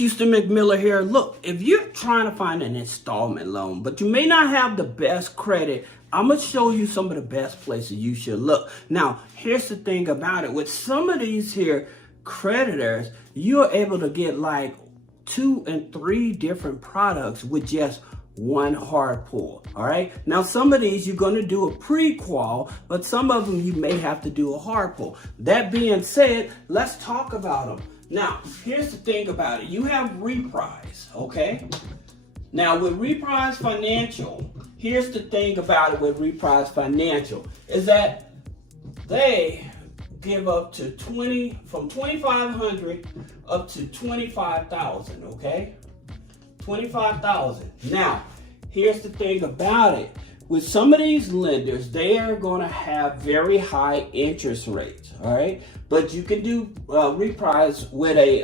Houston McMillan here. Look, if you're trying to find an installment loan, but you may not have the best credit, I'm going to show you some of the best places you should look. Now, here's the thing about it. With some of these here creditors, you're able to get like 2 and 3 different products with just one hard pull. All right. Now, some of these you're going to do a pre-qual, but some of them you may have to do a hard pull. That being said, let's talk about them. Now, here's the thing about it. You have Reprise, okay? Now, with Reprise Financial, here's the thing about it with Reprise Financial is that they give up to from $2,500 up to $25,000, okay? $25,000. Now, here's the thing about it. With some of these lenders, they are going to have very high interest rates, all right? But you can do Reprise with a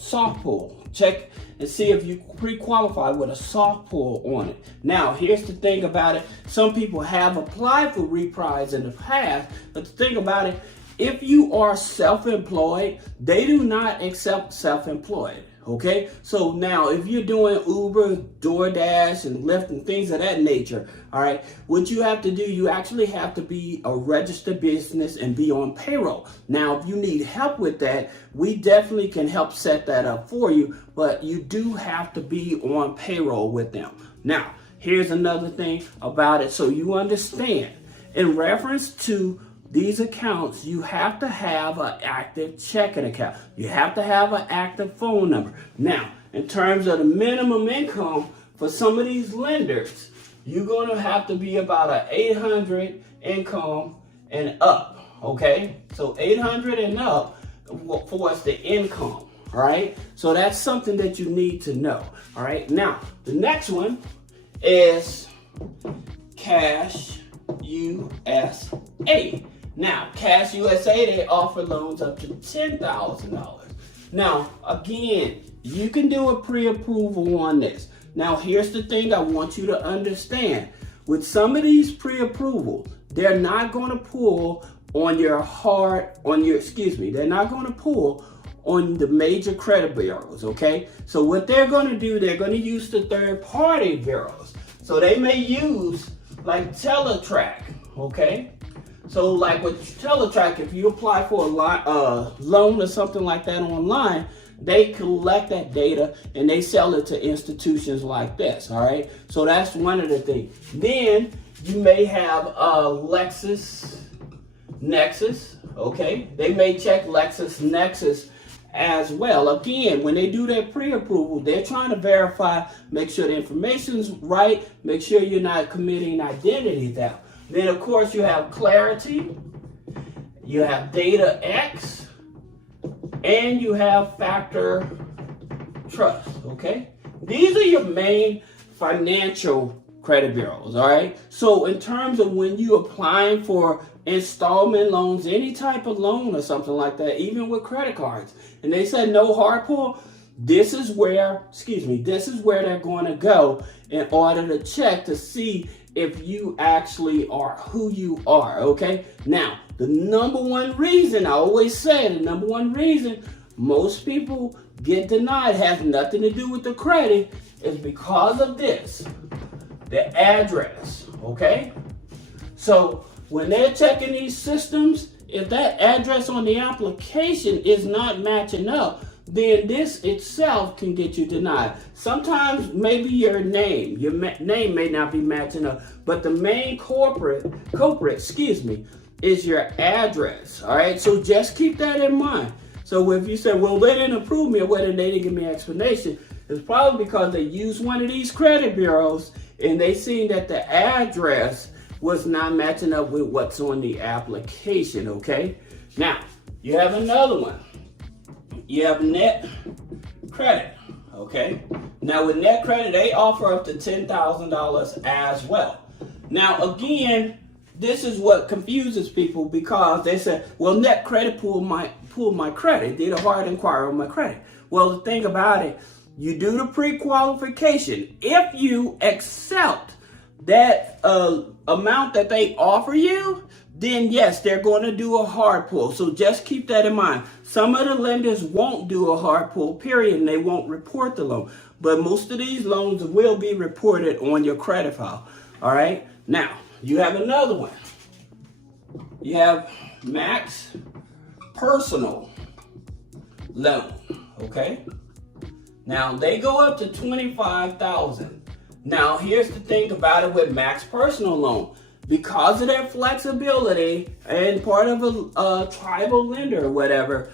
soft pull. Check and see if you pre-qualify with a soft pull on it. Now, here's the thing about it. Some people have applied for Reprise in the past, but the thing about it, if you are self-employed, they do not accept self-employed. Okay, so now if you're doing Uber, DoorDash, and Lyft and things of that nature, all right, what you have to do, you actually have to be a registered business and be on payroll. Now, if you need help with that, we definitely can help set that up for you, but you do have to be on payroll with them. Now, here's another thing about it so you understand. In reference to these accounts, you have to have an active checking account. You have to have an active phone number. Now, in terms of the minimum income for some of these lenders, you're going to have to be about an 800 income and up, okay? So 800 and up for us the income, all right? So that's something that you need to know, all right? Now, the next one is Cash USA. Now, Cash USA, they offer loans up to $10,000. Now, again, you can do a pre-approval on this. Now, here's the thing I want you to understand. With some of these pre-approvals, they're not going to pull on they're not going to pull on the major credit bureaus, okay? So what they're going to do, they're going to use the third-party bureaus. So they may use like Teletrack, okay? So like with Teletrack, if you apply for a loan or something like that online, they collect that data and they sell it to institutions like this, all right? So that's one of the things. Then you may have LexisNexis, okay? They may check LexisNexis as well. Again, when they do their pre-approval, they're trying to verify, make sure the information's right, make sure you're not committing identity theft. Then, of course, you have Clarity, you have DataX, and you have Factor Trust, okay? These are your main financial credit bureaus, all right? So in terms of when you're applying for installment loans, any type of loan or something like that, even with credit cards, and they said no hard pull, this is where they're going to go in order to check to see if you actually are who you are, okay? Now, the number one reason, I always say, the number one reason most people get denied has nothing to do with the credit, is because of this, the address, okay? So when they're checking these systems, if that address on the application is not matching up, then this itself can get you denied. Sometimes maybe your name may not be matching up, but the main culprit, is your address, all right? So just keep that in mind. So if you say, well, they didn't approve me, or whether they didn't give me an explanation, it's probably because they used one of these credit bureaus and they seen that the address was not matching up with what's on the application, okay? Now, you have another one. You have Net Credit, okay? Now with Net Credit, they offer up to $10,000 as well. Now again, this is what confuses people because they say, well, Net Credit pulled my credit, did a hard inquiry on my credit. Well, the thing about it, you do the pre-qualification. If you accept that amount that they offer you, then yes, they're going to do a hard pull. So just keep that in mind. Some of the lenders won't do a hard pull, period, and they won't report the loan. But most of these loans will be reported on your credit file. All right. Now, you have another one. You have Max Personal Loan. Okay. Now, they go up to $25,000. Now, here's the thing about it with Max Personal Loan. Because of their flexibility and part of a tribal lender or whatever,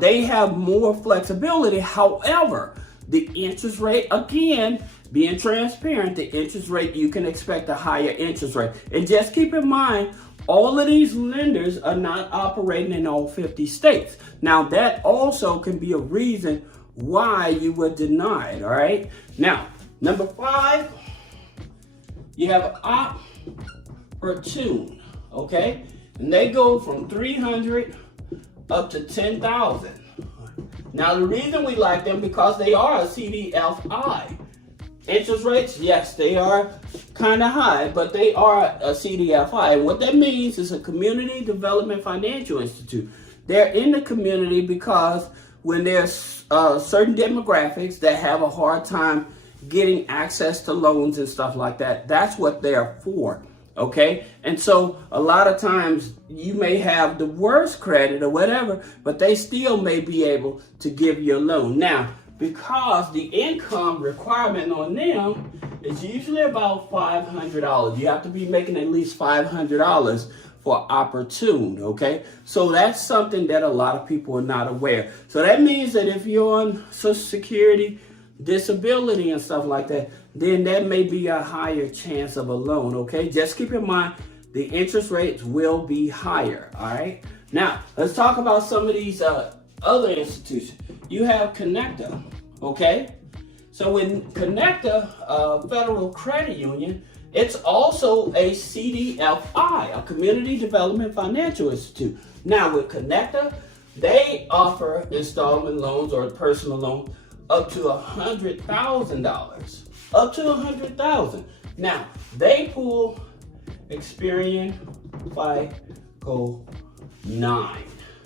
they have more flexibility. However, the interest rate, again, being transparent, the interest rate, you can expect a higher interest rate. And just keep in mind, all of these lenders are not operating in all 50 states. Now, that also can be a reason why you were denied, all right? Now, number 5, you have Opportune, okay? And they go from 300 up to 10,000. Now, the reason we like them because they are a CDFI. Interest rates, yes, they are kind of high, but they are a CDFI. And what that means is a Community Development Financial Institute. They're in the community because when there's certain demographics that have a hard time getting access to loans and stuff like that, that's what they're for. Okay, and so a lot of times you may have the worst credit or whatever, but they still may be able to give you a loan. Now, because the income requirement on them is usually about $500. You have to be making at least $500 for Opportune, okay? So that's something that a lot of people are not aware. So that means that if you're on Social Security, disability and stuff like that, then that may be a higher chance of a loan, okay? Just keep in mind, the interest rates will be higher, all right? Now, let's talk about some of these other institutions. You have Connecta, okay? So in Connecta Federal Credit Union, it's also a CDFI, a Community Development Financial Institute. Now with Connecta, they offer installment loans or personal loans up to $100,000. Up to $100,000. Now, they pull Experian FICO 9.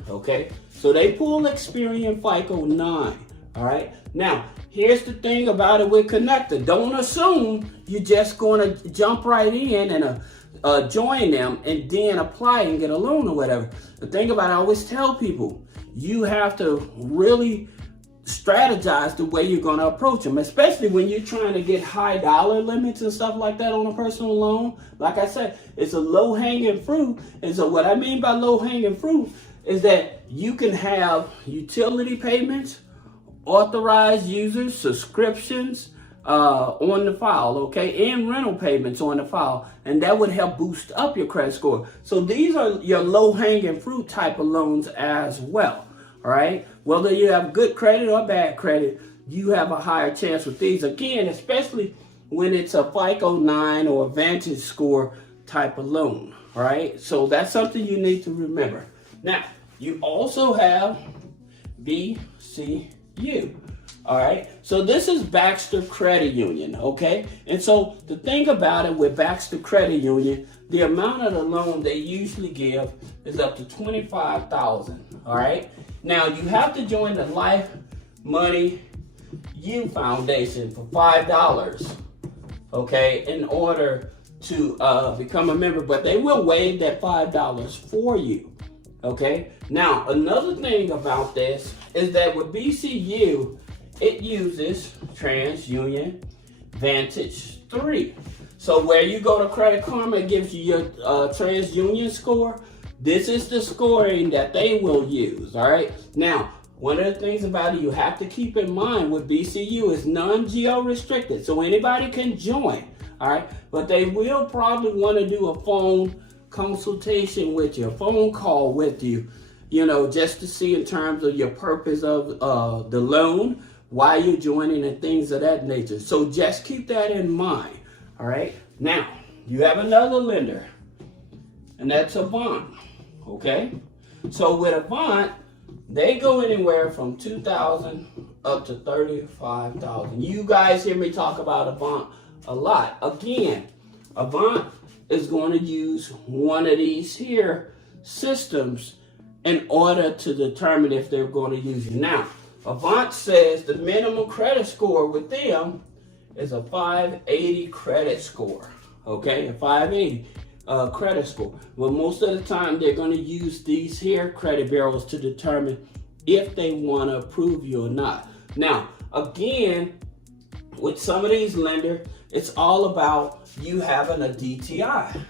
Okay? So they pull Experian FICO 9. Alright? Now, here's the thing about it with Connecta. Don't assume you're just going to jump right in and join them and then apply and get a loan or whatever. The thing about it, I always tell people, you have to really strategize the way you're going to approach them, especially when you're trying to get high dollar limits and stuff like that on a personal loan. Like I said, it's a low-hanging fruit. And so what I mean by low-hanging fruit is that you can have utility payments, authorized users, subscriptions on the file, okay, and rental payments on the file, and that would help boost up your credit score. So these are your low-hanging fruit type of loans as well. All right, whether you have good credit or bad credit, you have a higher chance with these. Again, especially when it's a FICO 9 or a Vantage score type of loan. All right, so that's something you need to remember. Now, you also have BCU. All right, so this is Baxter Credit Union, okay? And so the thing about it with Baxter Credit Union, the amount of the loan they usually give is up to $25,000, all right? Now, you have to join the Life Money U Foundation for $5, okay, in order to become a member, but they will waive that $5 for you, okay? Now, another thing about this is that with BCU, it uses TransUnion Vantage 3. So where you go to Credit Karma, it gives you your TransUnion score. This is the scoring that they will use, all right? Now, one of the things about it you have to keep in mind with BCU is non-geo restricted, so anybody can join, all right? But they will probably want to do a phone consultation with you, a phone call with you, you know, just to see in terms of your purpose of the loan, why you're joining and things of that nature. So just keep that in mind, all right? Now, you have another lender, and that's Avant, okay? So with Avant, they go anywhere from $2,000 up to $35,000. You guys hear me talk about Avant a lot. Again, Avant is going to use one of these here systems in order to determine if they're going to use you. Now, Avant says the minimum credit score with them is a 580 credit score. Okay, a 580 credit score. Well, most of the time they're going to use these here credit bureaus to determine if they want to approve you or not. Now, again, with some of these lenders, it's all about you having a DTI,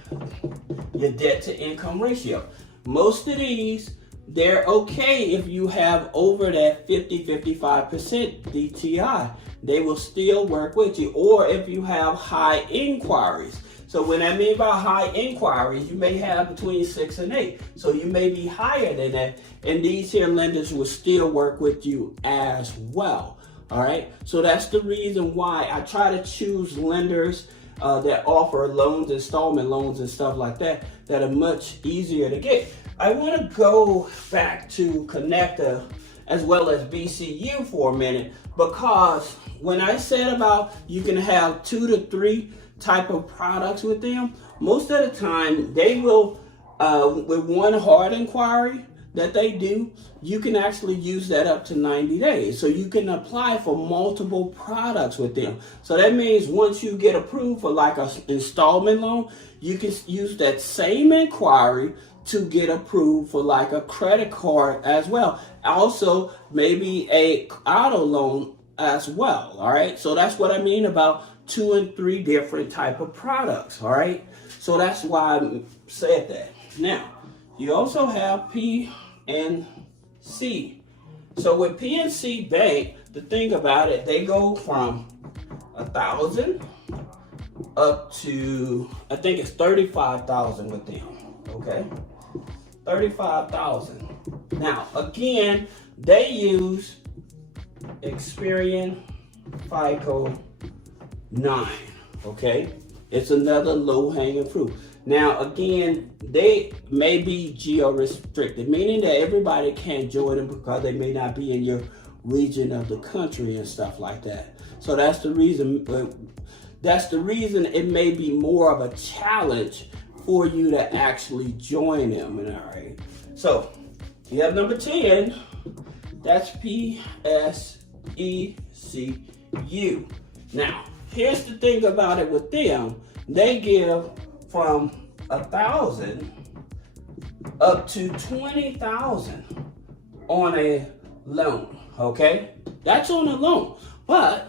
your debt to income ratio. Most of these, they're okay if you have over that 50-55% DTI. They will still work with you. Or if you have high inquiries. So what I mean by high inquiries, you may have between 6 and 8. So you may be higher than that. And these here lenders will still work with you as well. All right. So that's the reason why I try to choose lenders that offer loans, installment loans and stuff like that, that are much easier to get. I want to go back to Connecta as well as BCU for a minute, because when I said about you can have 2 to 3 type of products with them, most of the time they will, with one hard inquiry that they do, you can actually use that up to 90 days. So you can apply for multiple products with them. So that means once you get approved for like an installment loan, you can use that same inquiry to get approved for like a credit card as well. Also, maybe a auto loan as well. All right. So that's what I mean about 2 and 3 different type of products. All right. So that's why I said that. Now, you also have PNC. So with PNC Bank, the thing about it, they go from 1,000 up to, I think it's 35,000 with them. Okay. 35,000. Now, again, they use Experian FICO 9. Okay. It's another low-hanging fruit. Now, again, they may be geo-restricted, meaning that everybody can't join them because they may not be in your region of the country and stuff like that. So that's the reason. That's the reason it may be more of a challenge for you to actually join them. All right. So you have number 10. That's PSECU. Now, here's the thing about it with them. They give from 1,000 up to 20,000 on a loan. Okay, that's on a loan, but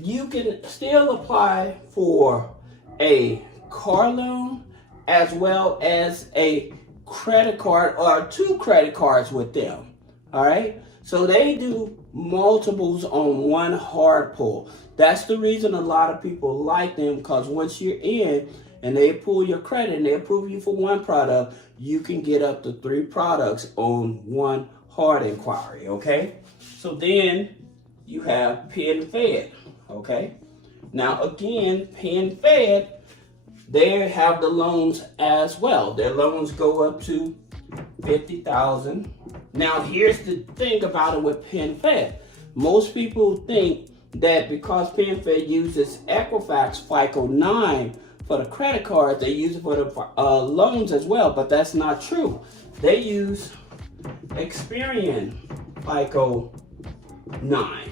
you can still apply for a car loan as well as a credit card or 2 credit cards with them. All right, so they do multiples on one hard pull. That's the reason a lot of people like them, because once you're in and they pull your credit and they approve you for one product, you can get up to 3 products on one hard inquiry. Okay, so then you have PenFed. Okay, now again, PenFed, they have the loans as well. Their loans go up to 50,000. Now here's the thing about it with PenFed. Most people think that because PenFed uses Equifax FICO 9 for the credit card, they use it for the loans as well, but that's not true. They use Experian FICO 9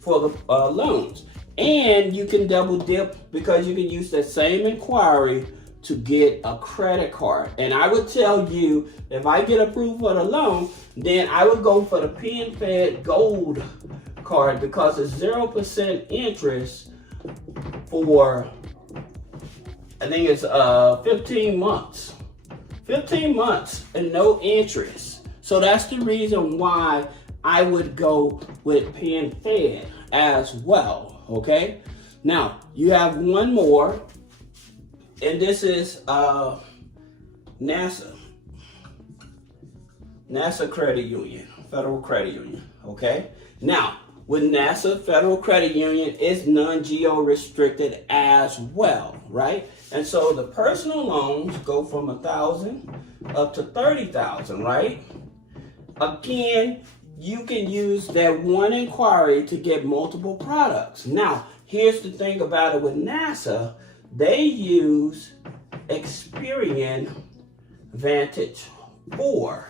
for the loans. And you can double dip because you can use that same inquiry to get a credit card. And I would tell you, if I get approved for the loan, then I would go for the PenFed Gold card because it's 0% interest for, I think it's 15 months. 15 months and no interest. So that's the reason why I would go with PenFed as well. Okay, now you have one more, and this is NASA Credit Union, Federal Credit Union. Okay, now with NASA Federal Credit Union, it's non-geo restricted as well, right? And so the personal loans go from 1,000 up to 30,000, right? Again, you can use that one inquiry to get multiple products. Now, here's the thing about it with NASA. They use Experian Vantage 4.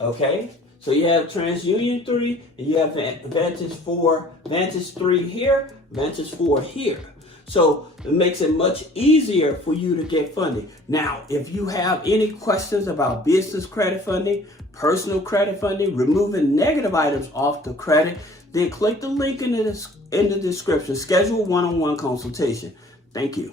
Okay, so you have TransUnion 3, and you have Vantage 4, Vantage 3 here, Vantage 4 here. So it makes it much easier for you to get funding. Now, if you have any questions about business credit funding, personal credit funding, removing negative items off the credit, then click the link in the description. Schedule a one-on-one consultation. Thank you.